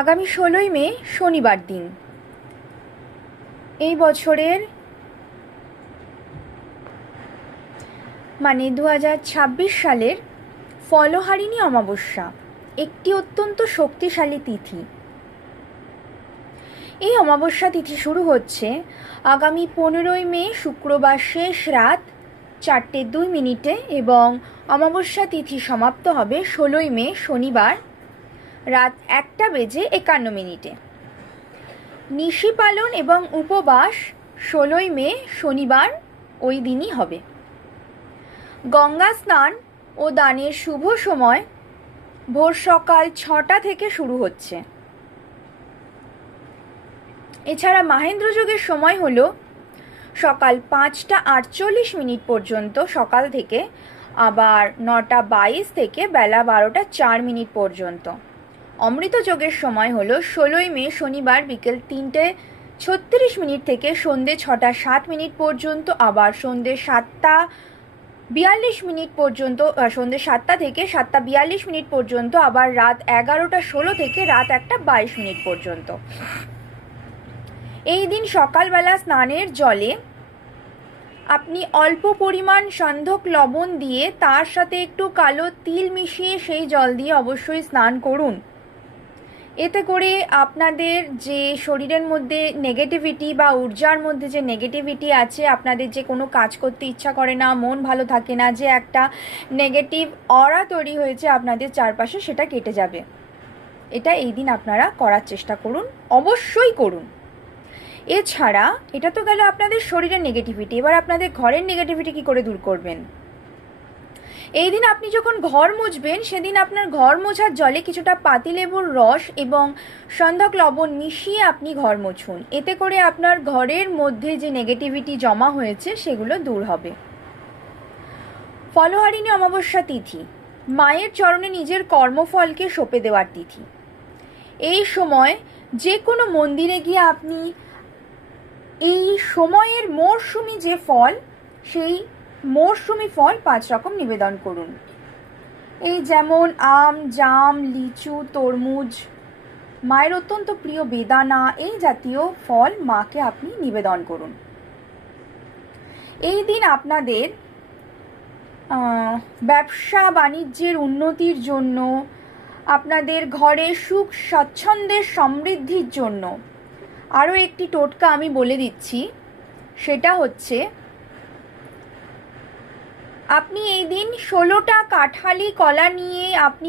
আগামী 16ই মে শনিবার দিন এই বছরের মানে 2026 সালের ফলহারিণী অমাবস্যা, একটি অত্যন্ত শক্তিশালী তিথি। এই অমাবস্যা তিথি শুরু হচ্ছে আগামী 15ই মে শুক্রবার শেষ রাত 4:02 এবং অমাবস্যা তিথি সমাপ্ত হবে 16ই মে শনিবার রাত 1:51। নিশি পালন এবং উপবাস 16ই মে শনিবার ওই দিনই হবে। গঙ্গা স্নান ও দানের শুভ সময় ভোর সকাল 6টা থেকে শুরু হচ্ছে। এছাড়া মাহেন্দ্র যোগের সময় হল সকাল 5:48 পর্যন্ত সকাল থেকে, আবার 9:22 থেকে বেলা 12:04 পর্যন্ত। অমৃত যোগের সময় হল 16ই মে শনিবার বিকেল 3:36 থেকে সন্ধ্যে 6:07 পর্যন্ত, আবার সন্ধ্যে 7:42 পর্যন্ত, সন্ধ্যে 7টা থেকে 7:42 পর্যন্ত, আবার রাত 11:16 থেকে রাত 1:22 পর্যন্ত। এই দিন সকালবেলা স্নানের জলে আপনি অল্প পরিমাণ সন্ধক লবণ দিয়ে তার সাথে একটু কালো তিল মিশিয়ে সেই জল দিয়ে অবশ্যই স্নান করুন। এতে করে আপনাদের যে শরীরের মধ্যে নেগেটিভিটি বা ঊর্জার মধ্যে যে নেগেটিভিটি আছে, আপনাদের যে কোনো কাজ করতে ইচ্ছা করে না, মন ভালো থাকে না, যে একটা নেগেটিভ অরা তৈরি হয়েছে আপনাদের চারপাশে, সেটা কেটে যাবে। এটা এই দিন আপনারা করার চেষ্টা করুন, অবশ্যই করুন। এছাড়া এটা তো গেল আপনাদের শরীরের নেগেটিভিটি, এবার আপনাদের ঘরের নেগেটিভিটি কী করে দূর করবেন? এই দিন আপনি যখন ঘর মুছবেন, সেদিন আপনার ঘর মোছার জলে কিছুটা পাতিলেবুর রস এবং সন্ধক লবণ মিশিয়ে আপনি ঘর মুছুন। এতে করে আপনার ঘরের মধ্যে যে নেগেটিভিটি জমা হয়েছে সেগুলো দূর হবে। ফলহারিণী অমাবস্যা তিথি মায়ের চরণে নিজের কর্মফলকে সঁপে দেওয়ার তিথি। এই সময় যে কোনো মন্দিরে গিয়ে আপনি এই সময়ের মরশুমি যে ফল, সেই মরশুমি ফল 5 রকম নিবেদন করুন। এই যেমন আম, জাম, লিচু, তরমুজ, মায়ের অত্যন্ত প্রিয় বেদানা, এই জাতীয় ফল মাকে আপনি নিবেদন করুন। এই দিন আপনাদের ব্যবসা বাণিজ্যের উন্নতির জন্য, আপনাদের ঘরে সুখ স্বাচ্ছন্দ্যের সমৃদ্ধির জন্য আরও একটি টোটকা আমি বলে দিচ্ছি। সেটা হচ্ছে, আপনি এই দিন 16টা কাঁঠালি কলা নিয়ে আপনি